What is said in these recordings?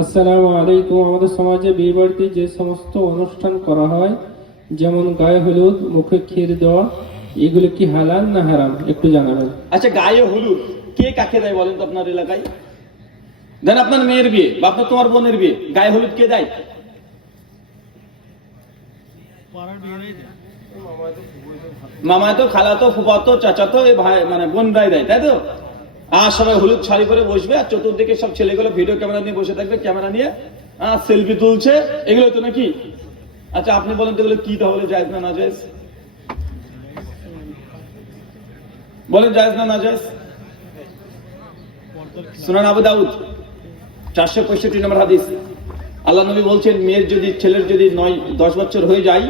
আসসালামু আলাইকুম। আমাদের সমাজে বিয়ে বাড়িতে যে সমস্ত অনুষ্ঠান করা হয়, যেমন গায়ে হলুদ, মুখে ক্ষীর দেওয়া, এগুলো কি হালাল না হারাম একটু জানাবেন। আচ্ছা, গায়ে হলুদ কে কাকে দেয় বলেন তো আপনার এলাকায়? দেন আপনার মেয়ের বিয়ে বা আপনার তোমার বোনের বিয়ে, গায়ে হলুদ কে দেয়? মামাতো, খালাতো, ফুফাতো, চাচাতো, এই ভাই মানে বোনরাই দেয়, তাই তো? আর সবাই হলুদ শাড়ি পরে বসবে আর চতুর্দিকে সব ছেলেগুলো ভিডিও ক্যামেরা নিয়ে বসে থাকবে, ক্যামেরা নিয়ে সেলফি তুলছে, এগুলো তো নাকি? আচ্ছা আপনি বলেন তো এগুলো কি তাহলে, জায়েজ না না জায়েজ? বলেন জায়েজ না না জায়েজ? সুনান আবু দাউদ 465 নম্বর হাদিস, আল্লাহ নবী বলছেন মেয়ের যদি ছেলের যদি 9-10 বছর হয়ে যায়,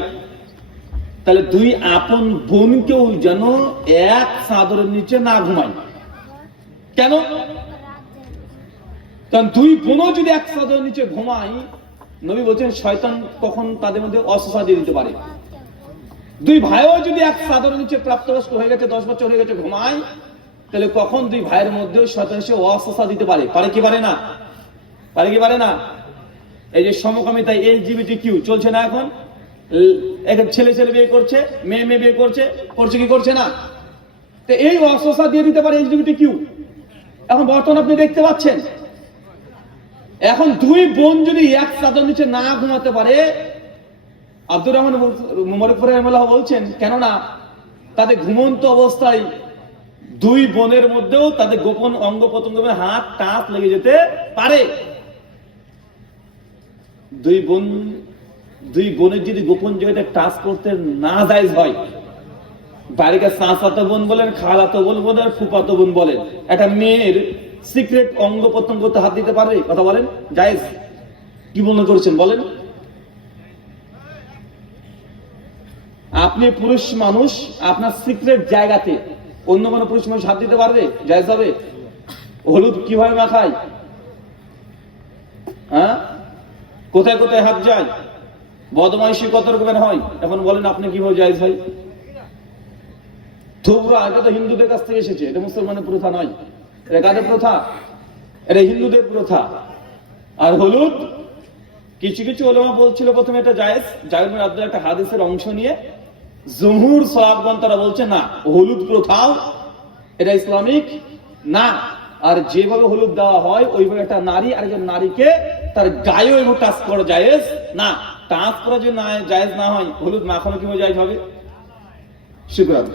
তাহলে দুই আপন বোনকেও যেন এক চাদরের নিচে না ঘুমায়। কেন? কারণ দুই বোনও যদি এক চাদরের নিচে ঘুমায়, নবী বলছেন শয়তান কখন তাদের মধ্যে অসুস্থতা দিয়ে দিতে পারে। দুই ভাইও যদি এক চাদরের নিচে প্রাপ্তবয়স্ক হয়ে গেছে, 10 বছর হয়ে গেছে, ঘুমায়, তাহলে কখন দুই ভাইয়ের মধ্যেও শয়তান এসে অসুস্থতা দিতে পারে। পারে কি পারে না? পারে কি পারে না? এই যে সমকামিতা LGBTQ চলছে না এখন, এখন ছেলে ছেলে বিয়ে করছে, মেয়ে মেয়ে বিয়ে করছে, করছে কি করছে না? তো এই অসুস্থতা দিয়ে দিতে পারে LGBTQ। এখন বর্তমান আপনি দেখতে পাচ্ছেন, এখন দুই বোন যদি এক চাদর নিচে না ঘুমাতে পারে, আব্দুর রহমান মুবারকপুর রাহিমাহুল্লাহ বলছেন কেননা তাদের ঘুমন্ত অবস্থায় দুই বোনের মধ্যেও তাদের গোপন অঙ্গ প্রত্যঙ্গের হাত টাচ লেগে যেতে পারে। দুই বোনের যদি গোপন জায়গাতে টাচ করতে না জায়েজ হয়, বাড়িতে চাচাতো বোন বলেন, খালাতো বোন বলেন, ফুফাতো বোন বলেন, একটা মেয়ের সিক্রেট অঙ্গ প্রত্যঙ্গতে হাত দিতে পারে? কথা বলেন, জায়েজ? কি মনে করেছেন বলেন? আপনি পুরুষ মানুষ, আপনার সিক্রেট জায়গাতে অন্য কোনো পুরুষ মানুষ হাত দিতে পারবে? জায়েজ হবে? হলুদ কিভাবে মাখায়, কোথায় কোথায় হাত যায়, বদমাইশি কত রকমের হয়, এখন বলেন আপনি কিভাবে জায়েজ হয়? থুবরা, এটা তো হিন্দুদের কাছ থেকে এসেছে, এটা মুসলমানের প্রথা নয়। এটা কাদের প্রথা? এটা হিন্দুদের প্রথা। আর হলুদ কিছু কিছু ওলামা বলছিল প্রথমে এটা জায়েজ, জায়েজ আব্দুল একটা হাদিসের অংশ নিয়ে জমহুর সাহাবগণ তারা বলছে না, হলুদ প্রথাও এটা ইসলামিক না। আর যেভাবে হলুদ দেওয়া হয় ওইভাবে একটা নারী আরেকজন নারীকে তার গায়ে ওইভাবে টাচ করা জায়েজ না। টাচ করা যদি না জায়েজ না হয়, হলুদ মাখানো কিভাবে জায়েজ হবে? শুকরান।